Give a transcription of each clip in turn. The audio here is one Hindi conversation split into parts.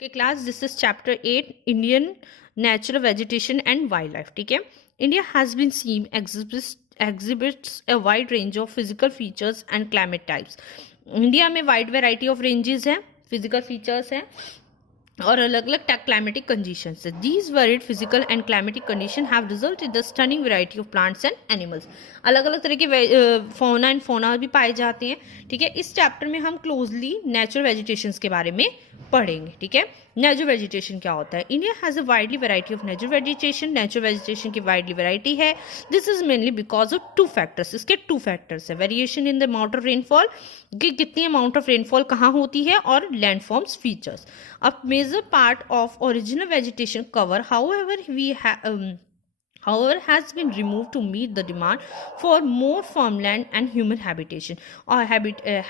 के class this is chapter 8 Indian natural vegetation and wild life. ठीक है, India has been seen exhibits a wide range of physical features and climate types। India में वाइड वेराइटी ऑफ रेंजेस हैं, फिजिकल फीचर्स हैं और अलग अलग क्लाइमेटिक कंडीशंस है। These varied physical and climatic condition have result in the stunning variety of plants and animals. अलग अलग तरह के फौना एंड फोना भी पाए जाते हैं। ठीक है, इस चैप्टर में हम क्लोजली नेचुरल वेजिटेशन के बारे में पढ़ेंगे। ठीक है, नेचुरल वेजिटेशन क्या होता है? India has a widely variety of natural vegetation. Natural vegetation की वाइडली वैरायटी है। This is mainly because of two factors. इसके टू फैक्टर्स है, variation in the amount of rainfall, कि कितनी अमाउंट ऑफ रेनफॉल कहाँ होती है, और landforms features. A major part of original vegetation cover however has been removed to meet the demand for more farmland and human habitation और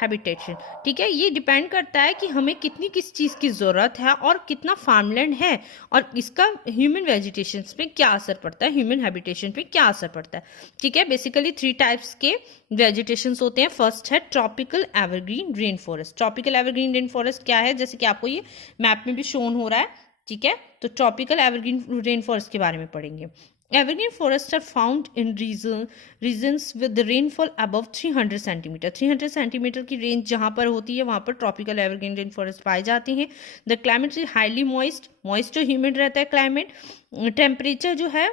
habitation। ठीक है, ये डिपेंड करता है कि हमें कितनी किस चीज़ की ज़रूरत है और कितना फार्मलैंड है और इसका ह्यूमन वेजिटेशन पे क्या असर पड़ता है, ह्यूमन हैबिटेशन पे क्या असर पड़ता है। ठीक है, बेसिकली 3 टाइप्स के वेजिटेशंस होते हैं। फर्स्ट है tropical evergreen rain forest. Tropical evergreen rain forest क्या है, जैसे कि आपको ये मैप में भी शोन हो रहा है। ठीक है, तो ट्रॉपिकल एवरग्रीन रेन फॉरेस्ट के बारे में पढ़ेंगे। Evergreen forests are found in regions with the rainfall above 300 centimetre. 300 centimetre की रेंज जहाँ पर होती है वहाँ पर ट्रॉपिकल एवरग्रीन रेन फॉरेस्ट पाए जाते हैं। The climate is highly moist जो ह्यूमिड रहता है क्लाइमेट। टेम्परेचर जो है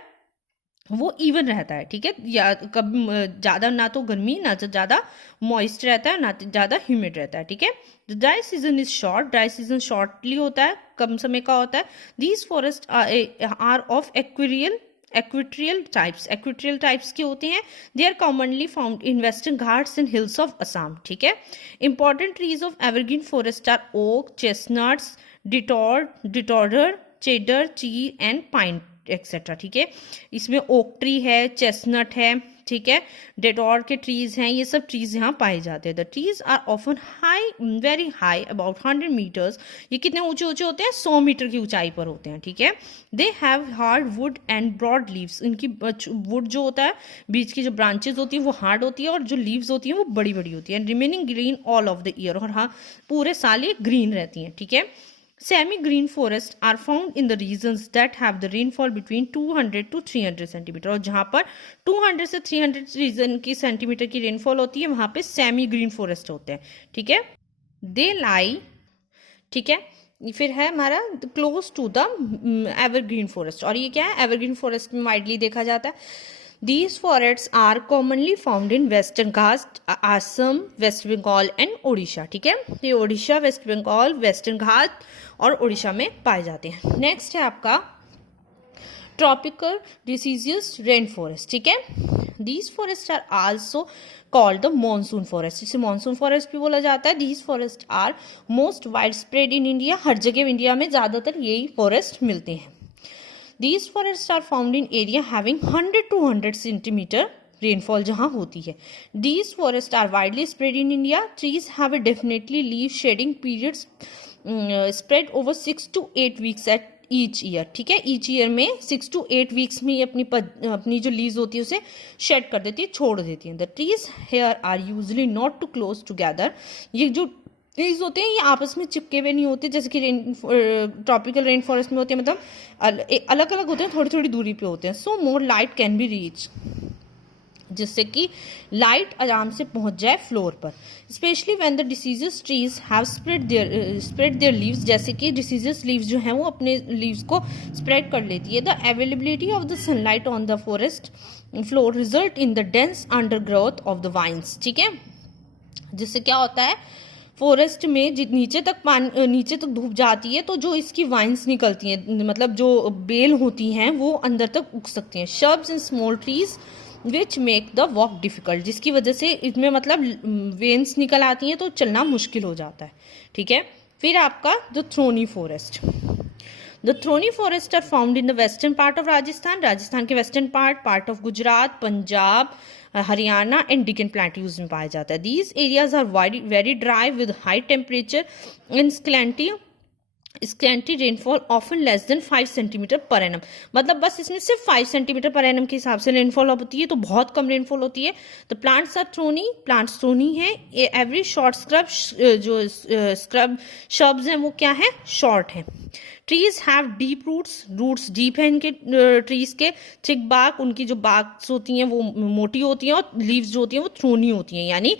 वो इवन रहता है। ठीक है, या कभी ज़्यादा ना तो गर्मी ना तो ज़्यादा मॉइस्ट रहता है, ना तो ज़्यादा ह्यूमिड रहता है। ठीक है, dry season is short. Dry season shortly होता है, कम समय का होता है। These forest are of equatorial types के होते हैं। They are commonly found in Western Ghats and hills of Assam. ठीक है, important trees of evergreen forest are oak, chestnuts, deodar, cedar, chir and pine etcetera. ठीक है, इसमें ओक ट्री है, चेस्टनट है, ठीक है, डेटोर के ट्रीज हैं, ये सब ट्रीज यहाँ पाए जाते हैं। The trees are often high, very high, about 100 metres. ये कितने ऊंचे ऊंचे होते हैं? 100 मीटर की ऊंचाई पर होते हैं। ठीक है, they have hard wood and broad leaves. इनकी वुड जो होता है, बीच की जो ब्रांचेज होती है वो हार्ड होती है और जो लीव्स होती हैं वो बड़ी बड़ी होती है। Remaining green all of the year, और हाँ पूरे साल ये ग्रीन रहती हैं। ठीक है, semi-green forests are found in the regions that have the rainfall between 200 to 300 centimetre. और जहाँ पर 200 से 300 रीजन की सेंटीमीटर की रेनफॉल होती है वहाँ पे सेमी ग्रीन फॉरेस्ट होते हैं। ठीक है, दे लाई, ठीक है, फिर है हमारा close to the evergreen forest. और ये क्या है, एवरग्रीन फॉरेस्ट में वाइडली देखा जाता है। These forests are commonly found in Western Ghats, Assam, West Bengal and Odisha। ठीक है, ये ओडिशा, वेस्ट बंगाल, वेस्टर्न घाट और ओडिशा में पाए जाते हैं। नेक्स्ट है आपका ट्रॉपिकल डिसीजियस रेन फॉरेस्ट। ठीक है, these forest are also called the monsoon forest. इसे मॉनसून फॉरेस्ट भी बोला जाता है। These forest are most widespread in India. हर जगह इंडिया में ज़्यादातर यही फॉरेस्ट मिलते हैं। These forests are found in area having 100 to 100 centimeter rainfall जहाँ होती है। These forests are widely spread in India. Trees have a definitely leaf shedding periods spread over 6 to 8 weeks at each year। ठीक है, each year में 6 to 8 weeks में अपनी जो leaves होती है उसे shed कर देती है, छोड़ देती है। The trees here are usually not too close together। ये जो ट्रीज होते हैं ये आपस में चिपके हुए नहीं होते जैसे कि ट्रॉपिकल रेन फॉरेस्ट में होते हैं, मतलब अलग अलग होते हैं, थोड़ी थोड़ी दूरी पे होते हैं। So more light can be reach, जिससे कि लाइट आराम से पहुंच जाए फ्लोर पर। Specially when the deciduous trees have spread their leaves, जैसे कि डिसीजेस लीव्स जो हैं वो अपने लीव्स को स्प्रेड कर लेती है। The availability of the sunlight on the forest floor result in the dense undergrowth of the vines. ठीक है, जिससे क्या होता है, फॉरेस्ट में नीचे तक धूप जाती है तो जो इसकी वाइन्स निकलती हैं, मतलब जो बेल होती हैं वो अंदर तक उग सकती हैं। Shrubs and small trees which make the walk difficult, जिसकी वजह से इसमें मतलब वेन्स निकल आती हैं तो चलना मुश्किल हो जाता है। ठीक है, फिर आपका the thorny forest. The thorny forest are found in the western part of Rajasthan के western part of Gujarat, Punjab, Haryana and Deccan plateaus में पाया जाता है। These areas are very dry with high temperature and scanty scanty rainfall often less than 5 centimetre per annum, मतलब बस इसमें सिर्फ 5 सेंटीमीटर पर एनम के हिसाब से रेनफॉल होती है, तो बहुत कम रेनफॉल होती है। तो plants are thorny, plants thorny है। एवरी शॉर्ट स्क्रब, जो स्क्रब शब्स हैं वो क्या है, शॉर्ट है। Trees have deep roots, roots deep है इनके ट्रीज के। थिक बार्क, उनकी जो बार्क्स होती हैं वो मोटी होती हैं, और लीव्स जो होती हैं वो थ्रोनी होती हैं, यानी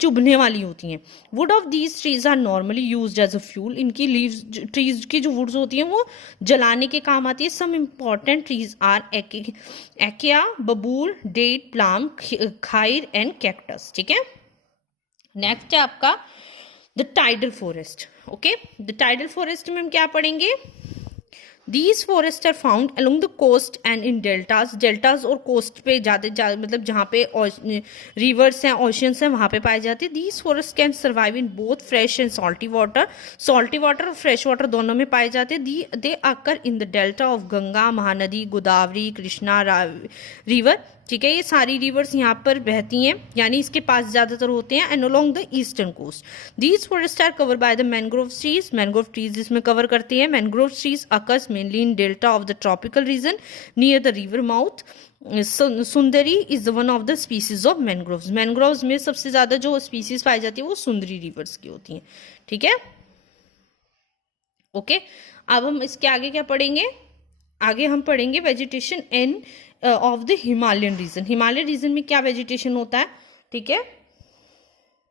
चुभने वाली होती हैं। Wood of these trees are normally used as a fuel, इनकी लीव्स ट्रीज की जो वुड्स होती हैं वो जलाने के काम आती है। सम इम्पॉर्टेंट ट्रीज आर एकिया, बबूल, डेट, प्लाम, खाइर एंड कैक्टस। ठीक है, नेक्स्ट है आपका the tidal forest. Okay, the tidal forest में हम क्या पढ़ेंगे, These forests are found along the coast and in deltas, deltas और coast पे मतलब जहाँ पे rivers हैं, oceans हैं, वहाँ पे पाए जाते हैं। These forests can survive in both fresh and salty water, और fresh water दोनों में पाए जाते हैं। They occur in the delta of Ganga, Mahanadi, Godavari, Krishna river। ठीक है, ये सारी रिवर्स यहाँ पर बहती हैं, यानी इसके पास ज्यादातर होते हैं। And along the eastern coast these forest are cover by the mangrove trees, mangrove trees इसमें कवर करती हैं। Mangrove trees occurs mainly in delta of the tropical region near the river mouth. Sundari is one of the species of mangroves, mangroves में सबसे ज्यादा जो स्पीसीज पाई जाती है वो सुंदरी रिवर्स की होती हैं। ठीक है, ओके, अब हम इसके आगे क्या पढ़ेंगे, आगे हम पढ़ेंगे vegetation in of the Himalayan region. Himalaya region में क्या वेजिटेशन होता है, ठीक है।